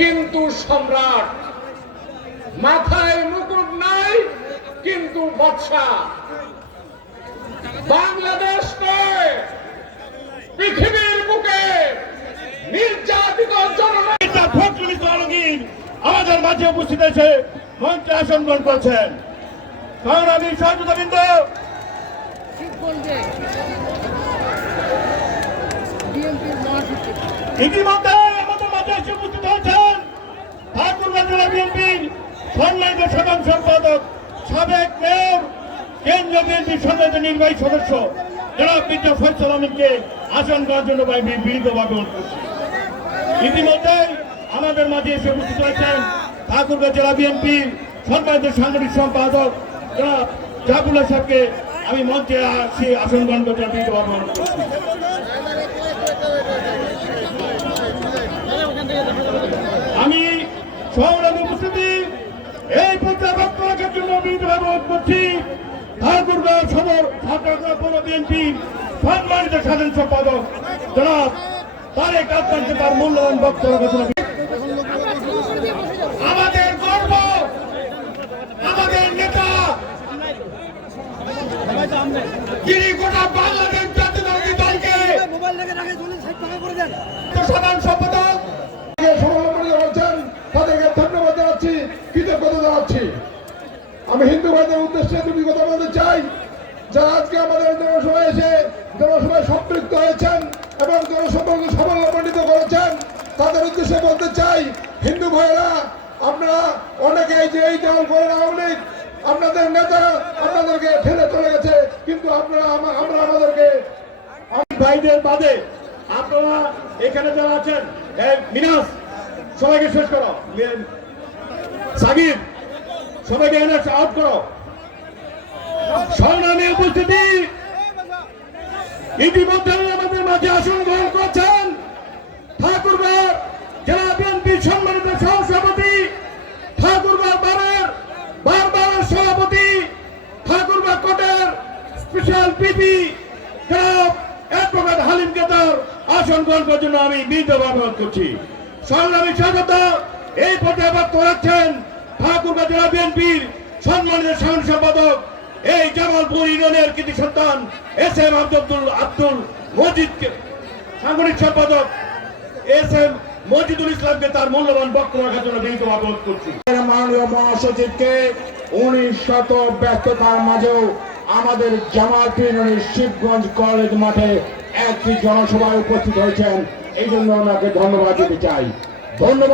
কিন্তু সম্রাট, মাথায় মুকুট নাই কিন্তু বাদশা। বাংলাদেশ নয়, পৃথিবীর বুকে নির্যাতিত জননেতা ফখরুল ইসলাম আলমগীর আমাদের মাঝে উপস্থিত হয়েছে, মঞ্চে আসন গ্রহণ করছেন। সংগ্রামী সহযোগিতাবৃন্দ, ইতিমধ্যে আমাদের মাঝে এসে উপস্থিত হয়েছেন ঠাকুরগাঁও জেলা বিএনপির সম্মানিত সাধারণ সম্পাদক, সাবেক মেয়র, কেন্দ্রীয় বিএনপির সম্মানিত নির্বাহী সদস্য জনাব মির্জা ফয়সাল আহমেদকে আসন দেওয়ার জন্য বিনীতভাবে অনুরোধ করছি। ইতিমধ্যে আমাদের মাঝে এসে উপস্থিত হয়েছেন ঠাকুরগাঁও জেলা বিএনপির সম্মানিত সাংগঠনিক সম্পাদক জনাব জাফরুল্লাহ সাহেবকে আমি মঞ্চে আসি আসন গ্রহণ করতে বিনীতভাবে অনুরোধ করছি। আমি সংগ্রামী উপস্থিতি এই পর্যায়ে বক্তব্য রাখার জন্য বিনীতভাবে অনুরোধ করছি ঠাকুরগাঁও সদর ঠাকুরগাঁও পৌর বিএনপির সম্মানিত সাধারণ সম্পাদক জনাব তারেক আব্বাসকে তার মূল্যবান বক্তব্য রাখার জন্য। আমাদের গর্ব, আমাদের নেতা যিনি গোটা বাংলাদেশ জাতীয়তাবাদী দলকে সাধারণ সম্পাদক বলছেন, তাদেরকে ধন্যবাদ জানাচ্ছি, কৃতজ্ঞতা জানাচ্ছি। আমি হিন্দু ভাইদের উদ্দেশ্যে দুটি কথা বলতে চাই, যারা আজকে আমাদের জনসভায় এসে জনসভায় সম্পৃক্ত হয়েছেন এবং জনসভাকে সাফল্যমণ্ডিত করেছেন, তাদের উদ্দেশ্যে বলতে চাই, হিন্দু ভাইয়েরা আপনারা অনেকেই যে এই দল করেন আওয়ামী লীগ, আপনাদের নেতা আপনাদেরকে ঠেলে চলে গেছে, কিন্তু আপনারা আমরা আমাদেরকে ভাইদের বাদে আপনারা এখানে যারা আছেন, মিনাস সবাইকে শেষ করো, সাকিব সবাইকে এনে আউট করো। সংগ্রামী উপস্থিতি, ইতিমধ্যে আমাদের মাঝে আসন গ্রহণ করছেন ঠাকুরগাঁও জেলা বিএনপির সম্মানিত সহসভাপতি, ঠাকুরগাঁও বারবার সভাপতি, ঠাকুরগাঁও কোটের স্পেশাল পিপি জনাব অ্যাডভোকেট হালিমকে তার আসন গ্রহণ করার জন্য আমি বিনীতভাবে অনুরোধ করছি। সংগ্রামী স্বাগত এই পর্যায়ে বক্তব্য রাখছেন ঠাকুরগাঁও জেলা বিএনপির সম্মানিত সাধারণ সম্পাদক, এই জামালপুর ইউনিয়নের কৃতি সন্তান এস এম আব্দুল মজিদকে, সাংগঠনিক সম্পাদক এস এম মজিদুল ইসলামকে তার মূল্যবান বক্তব্য রাখার জন্য বিনীতভাবে অনুরোধ করছি। মাননীয় মহাসচিবকে 19 শত ব্যস্ততার মাঝেও আমাদের জামালপুর ইউনিয়নের শিবগঞ্জ কলেজ মাঠে একটি জনসভায় উপস্থিত হয়েছেন, এই জন্য ওনাকে ধন্যবাদ দিতে চাই। ধন্যবাদ।